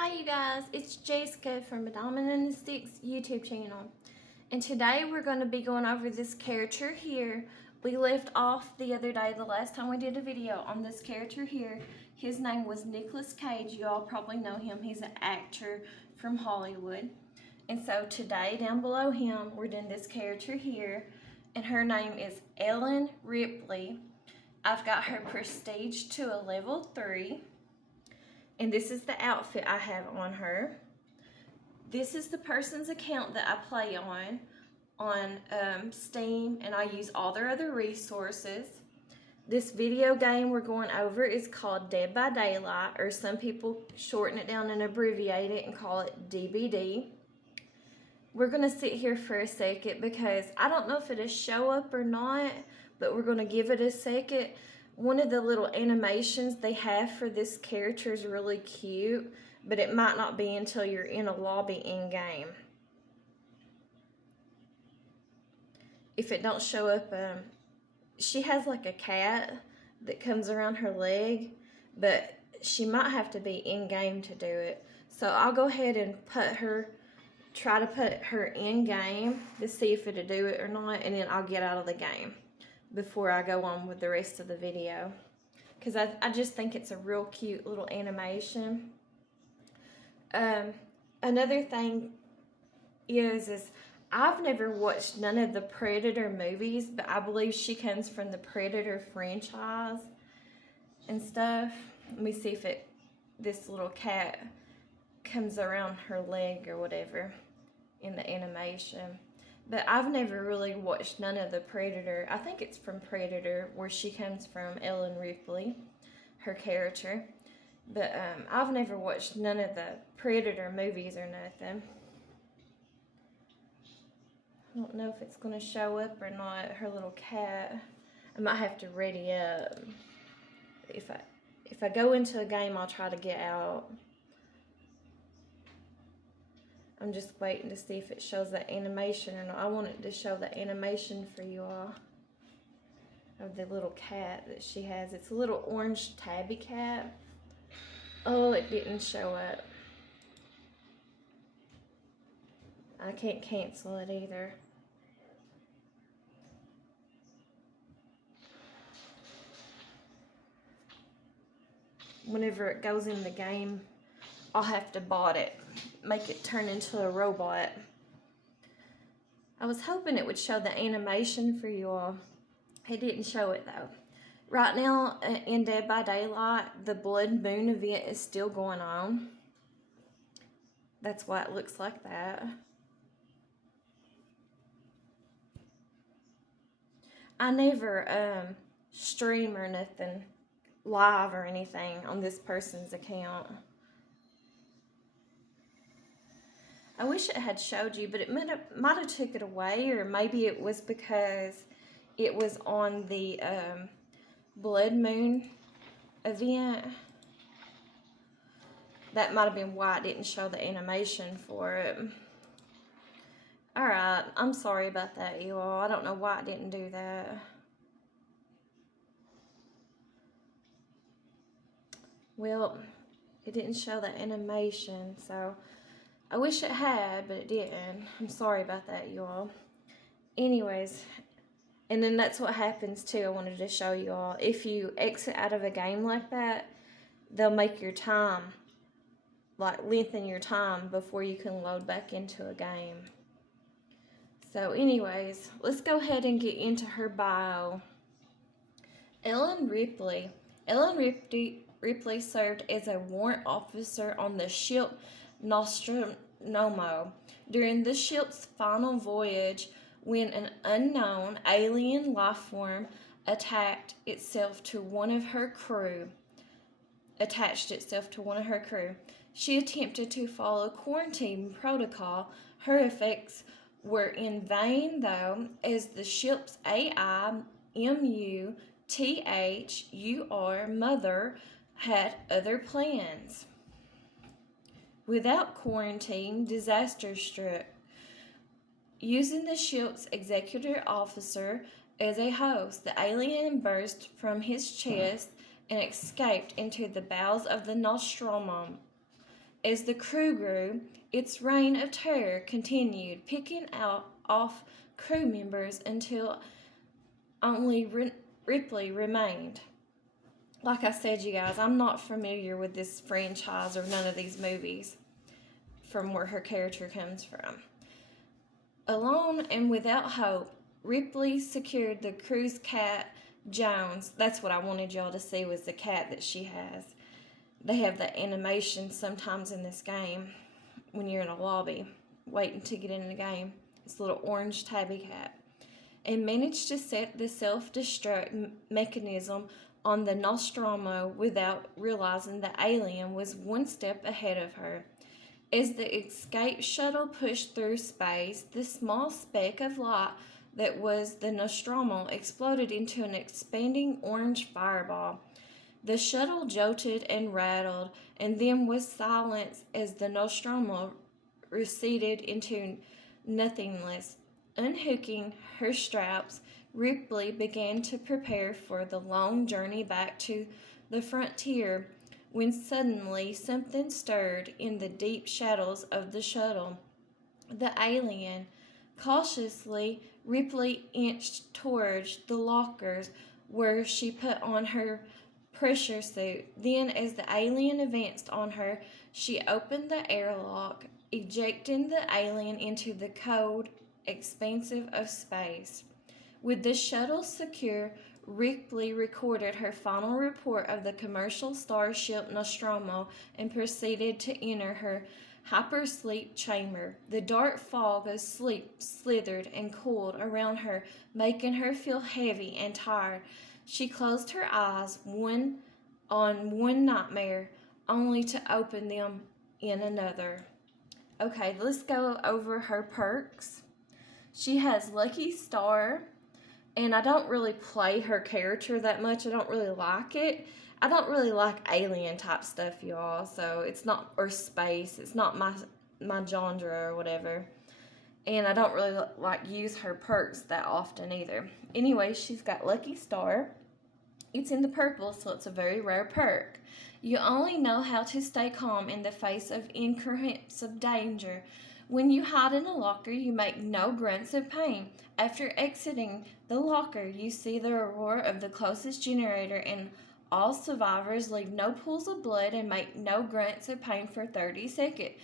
Hi you guys, it's Jessica from Madonna and the Sticks YouTube channel. And today we're going to be going over this character here. We left off the other day, the last time we did a video on this character here. His name was Nicolas Cage. You all probably know him. He's an actor from Hollywood. And so today, down below him, we're doing this character here. And her name is Ellen Ripley. I've got her prestige to a level 3. And this is the outfit I have on her. This is the person's account that I play on Steam, and I use all their other resources. This video game we're going over is called Dead by Daylight, or some people shorten it down and abbreviate it and call it DBD. We're going to sit here for a second because I don't know if it'll show up or not, but we're going to give it a second. One of the little animations they have for this character is really cute, but it might not be until you're in a lobby in-game. If it don't show up, she has like a cat that comes around her leg, but she might have to be in-game to do it. So I'll go ahead and try to put her in-game to see if it'll do it or not, and then I'll get out of the game before I go on with the rest of the video, because I just think it's a real cute little animation. Another thing is I've never watched none of the Predator movies, but I believe she comes from the Predator franchise and stuff. Let me see if this little cat comes around her leg or whatever in the animation. But I've never really watched none of the Predator. I think it's from Predator, where she comes from, Ellen Ripley, her character. But I've never watched none of the Predator movies or nothing. I don't know if it's going to show up or not, her little cat. I might have to ready up. If I go into a game, I'll try to get out. I'm just waiting to see if it shows that animation or not. I want it to show the animation for you all of the little cat that she has. It's a little orange tabby cat. Oh, it didn't show up. I can't cancel it either. Whenever it goes in the game, I'll have to bot it, make it turn into a robot. I was hoping it would show the animation for you all. It didn't show it though. Right now in Dead by Daylight, the Blood Moon event is still going on. That's why it looks like that. I never stream or nothing live or anything on this person's account. I wish it had showed you, but it might have took it away, or maybe it was because it was on the Blood Moon event. That might have been why it didn't show the animation for it. Alright, I'm sorry about that, you all. I don't know why it didn't do that. Well, it didn't show the animation, so I wish it had, but it didn't. I'm sorry about that, you all. Anyways, and then that's what happens too. I wanted to show you all. If you exit out of a game like that, they'll make your time, like lengthen your time before you can load back into a game. So anyways, let's go ahead and get into her bio. Ellen Ripley. Ellen Ripley served as a warrant officer on the ship Nostromo during the ship's final voyage, when an unknown alien life form attached itself to one of her crew. She attempted to follow quarantine protocol. Her effects were in vain, though, as the ship's AI MUTHUR mother had other plans. Without quarantine, disaster struck. Using the ship's executive officer as a host, the alien burst from his chest and escaped into the bowels of the Nostromo. As the crew grew, its reign of terror continued, picking off crew members until only Ripley remained. Like I said, you guys, I'm not familiar with this franchise or none of these movies from where her character comes from. Alone and without hope, Ripley secured the crew's cat, Jones. That's what I wanted y'all to see, was the cat that she has. They have the animation sometimes in this game when you're in a lobby waiting to get in the game. It's a little orange tabby cat. And managed to set the self-destruct mechanism on the Nostromo without realizing the alien was one step ahead of her. As the escape shuttle pushed through space, the small speck of light that was the Nostromo exploded into an expanding orange fireball. The shuttle jolted and rattled, and then was silenced as the Nostromo receded into nothingness. Unhooking her straps, Ripley began to prepare for the long journey back to the frontier, when suddenly something stirred in the deep shadows of the shuttle. The alien. Cautiously, Ripley inched towards the lockers where she put on her pressure suit. Then, as the alien advanced on her, she opened the airlock, ejecting the alien into the cold, expansive of space. With the shuttle secure, Ripley recorded her final report of the commercial starship Nostromo and proceeded to enter her hypersleep chamber. The dark fog of sleep slithered and coiled around her, making her feel heavy and tired. She closed her eyes on one nightmare, only to open them in another. Okay, let's go over her perks. She has Lucky Star, and I don't really play her character that much. I don't really like it. I don't really like alien type stuff, y'all. So it's not, or space. It's not my genre or whatever. And I don't really use her perks that often either. Anyway, she's got Lucky Star. It's in the purple, so it's a very rare perk. You only know how to stay calm in the face of incurrents of danger. When you hide in a locker, you make no grunts of pain. After exiting the locker, you see the aurora of the closest generator, and all survivors leave no pools of blood and make no grunts of pain for 30 seconds.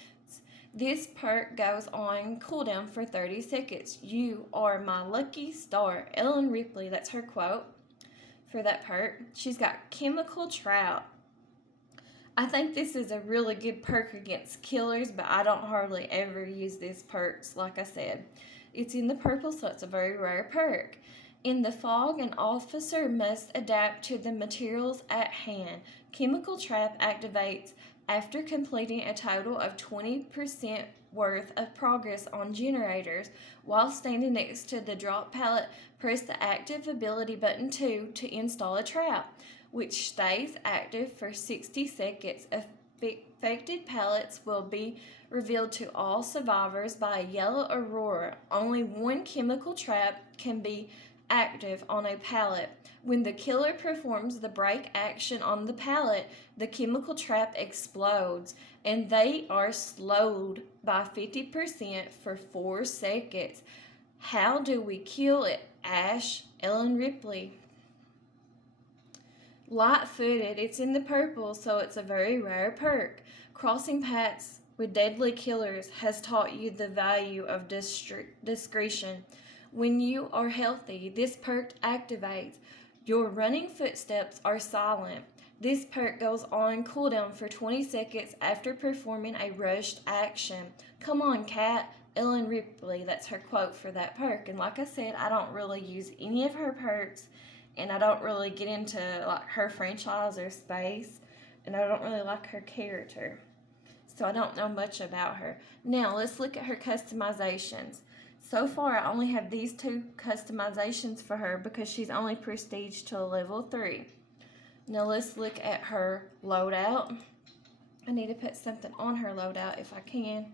This perk goes on cooldown for 30 seconds. You are my lucky star. Ellen Ripley, that's her quote for that perk. She's got Chemical Trap. I think this is a really good perk against killers, but I don't hardly ever use this perks, like I said. It's in the purple, so it's a very rare perk. In the fog, an officer must adapt to the materials at hand. Chemical Trap activates after completing a total of 20% worth of progress on generators. While standing next to the drop pallet, press the active ability button 2 to install a trap, which stays active for 60 seconds. Affected pallets will be revealed to all survivors by a yellow aurora. Only one chemical trap can be active on a pallet. When the killer performs the break action on the pallet, the chemical trap explodes, and they are slowed by 50% for 4 seconds. How do we kill it? Ash, Ellen Ripley. Light-footed, it's in the purple, so it's a very rare perk. Crossing paths with deadly killers has taught you the value of discretion. When you are healthy, this perk activates. Your running footsteps are silent. This perk goes on cooldown for 20 seconds after performing a rushed action. Come on, cat. Ellen Ripley, that's her quote for that perk. And like I said, I don't really use any of her perks, and I don't really get into her franchise or space, and I don't really like her character. So I don't know much about her. Now, let's look at her customizations. So far, I only have these 2 customizations for her because she's only prestige to level 3. Now, let's look at her loadout. I need to put something on her loadout if I can,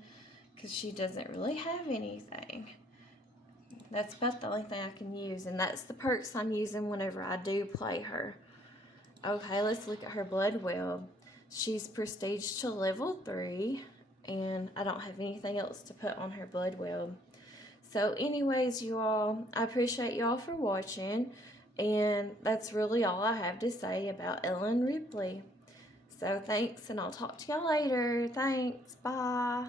because she doesn't really have anything. That's about the only thing I can use, and that's the perks I'm using whenever I do play her. Okay, let's look at her blood web. She's prestige to level 3, and I don't have anything else to put on her blood weld. So anyways, you all, I appreciate y'all for watching, and that's really all I have to say about Ellen Ripley. So thanks, and I'll talk to y'all later. Thanks. Bye.